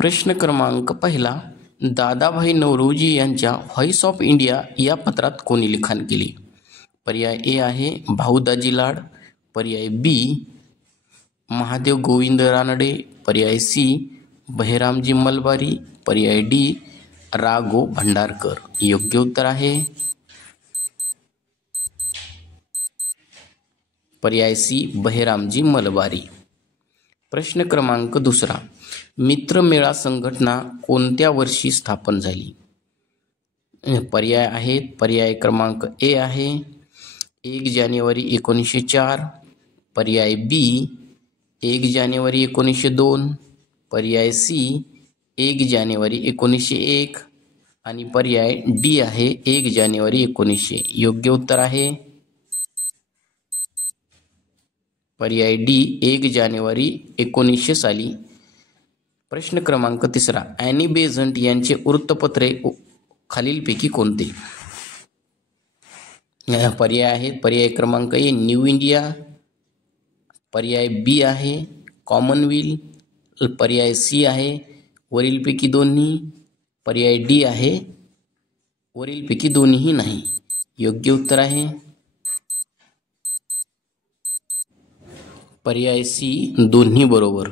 प्रश्न क्रमांक पहिला, दादाभाई नौरोजी यांच्या व्हॉइस ऑफ इंडिया या पत्रात कोणी लिखाण केले? पर्याय ए आहे भाऊ दाजी लाड, पर्याय बी महादेव गोविंद रानडे, पर्याय सी बहिरामजी मलबारी, पर्याय डी रा गो भंडारकर. योग्य उत्तर आहे पर्याय सी बहिरामजी मलबारी. प्रश्न क्रमांक दुसरा, मित्रमेळा संघटना कोणत्या वर्षी स्थापन झाली? पर्याय आहेत, पर्याय क्रमांक ए आहे 1 जानेवारी 1904, पर्याय बी 1 जानेवारी 1902, पर्याय सी 1 जानेवारी 1901 आणि पर्याय डी आहे 1 जानेवारी 1900. योग्य उत्तर आहे पर्याय डी 1 जानेवारी 1900 साली. प्रश्न क्रमांक तिसरा, ॲनी बेझंट यांचे वृत्तपत्रे खालीलपैकी कोणते? पर्याय आहेत, पर्याय क्रमांक ए न्यू इंडिया, पर्याय बी आहे कॉमनवेल्थ, पर्याय सी आहे वरीलपैकी दोन्ही, पर्याय डी आहे वरीलपैकी दोन्हीही नाही. योग्य उत्तर आहे पर्याय सी दोन्ही बरोबर.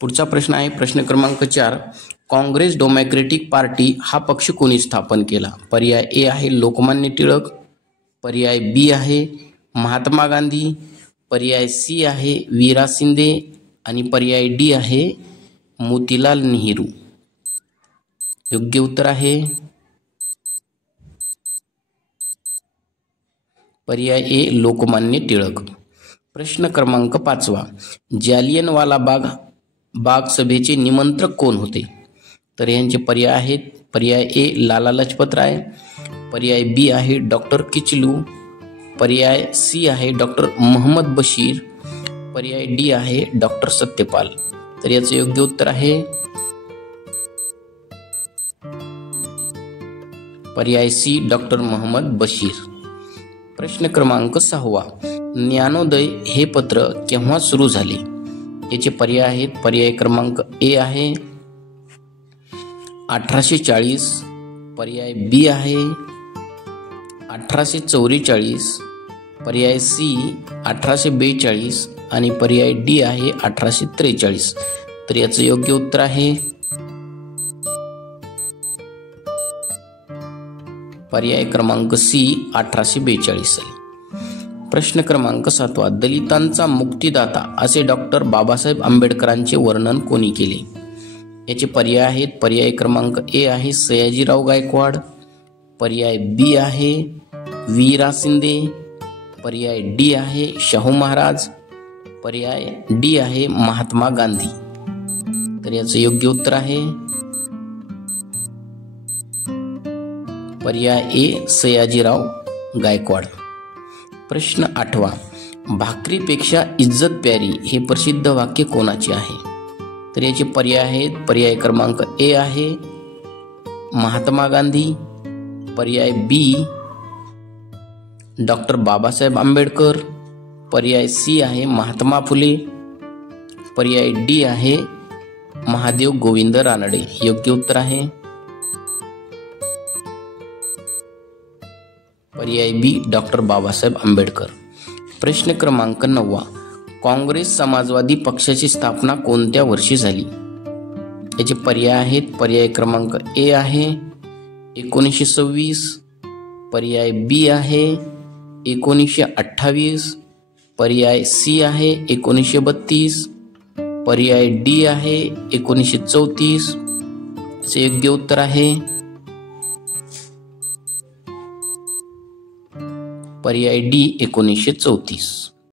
पुढचा प्रश्न आहे प्रश्न क्रमांक 4, काँग्रेस डेमोक्रेटिक पार्टी हा पक्ष कोणी स्थापन केला? पर्याय ए आहे लोकमान्य टिळक, पर्याय बी आहे महात्मा गांधी, पर्याय सी आहे वीरा शिंदे आणि पर्याय डी आहे मोतीलाल नेहरू. योग्य उत्तर आहे पर्याय ए लोकमान्य टिळक. प्रश्न क्रमांक 5, जालियनवाला बाग सभेचे निमंत्रक कोण होते? तर यांचे पर्याय आहेत, पर्याय ए लाला लजपत राय, पर्याय बी आहे डॉक्टर किचलू, पर्याय सी आहे डॉक्टर मोहम्मद बशीर, पर्याय डी आहे डॉक्टर सत्यपाल. तर याचं योग्य उत्तर आहे पर्याय सी डॉक्टर मोहम्मद बशीर. प्रश्न क्रमांक 6, ज्ञानोदय हे पत्र केव्हा सुरू झाले? याचे पर्याय आहेत, पर्याय क्रमांक ए आहे 1840, पर्याय बी आहे 1844, पर्याय सी 1842 आणि पर्याय डी आहे 1843. तर याचं योग्य उत्तर आहे पर्याय क्रमांक सी 1842 साली. प्रश्न क्रमांक 7, दलितांचा मुक्तिदाता असे डॉक्टर बाबासाहेब आंबेडकरांचे वर्णन कोणी केले? याचे पर्याय आहेत, पर्याय क्रमांक ए आहे सयाजीराव गायकवाड, पर्याय बी आहे वीरा शिंदे, पर्याय डी आहे शाहू महाराज, पर्याय डी आहे महात्मा गांधी. तर याचं योग्य उत्तर आहे पर्याय ए सयाजीराव गायकवाड. प्रश्न 8, भाकरीपेक्षा इज्जत प्यारी हे प्रसिद्ध वाक्य कोणाचे आहे? तर याचे पर्याय आहेत, पर्याय क्रमांक ए आहे महात्मा गांधी, पर्याय बी डॉक्टर बाबासाहेब आंबेडकर, पर्याय सी आहे महात्मा फुले, पर्याय डी आहे महादेव गोविंद रानडे. योग्य उत्तर आहे पर्याय बी डॉक्टर बाबासाहेब आंबेडकर. प्रश्न क्रमांक 9, काँग्रेस समाजवादी पक्षाची स्थापना कोणत्या वर्षी झाली? याचे पर्याय आहेत, पर्याय क्रमांक ए आहे 1926, पर्याय बी आहे 1928, पर्याय सी आहे 1932, पर्याय डी आहे 1934. असे योग्य उत्तर आहे पर्याय डी 1934.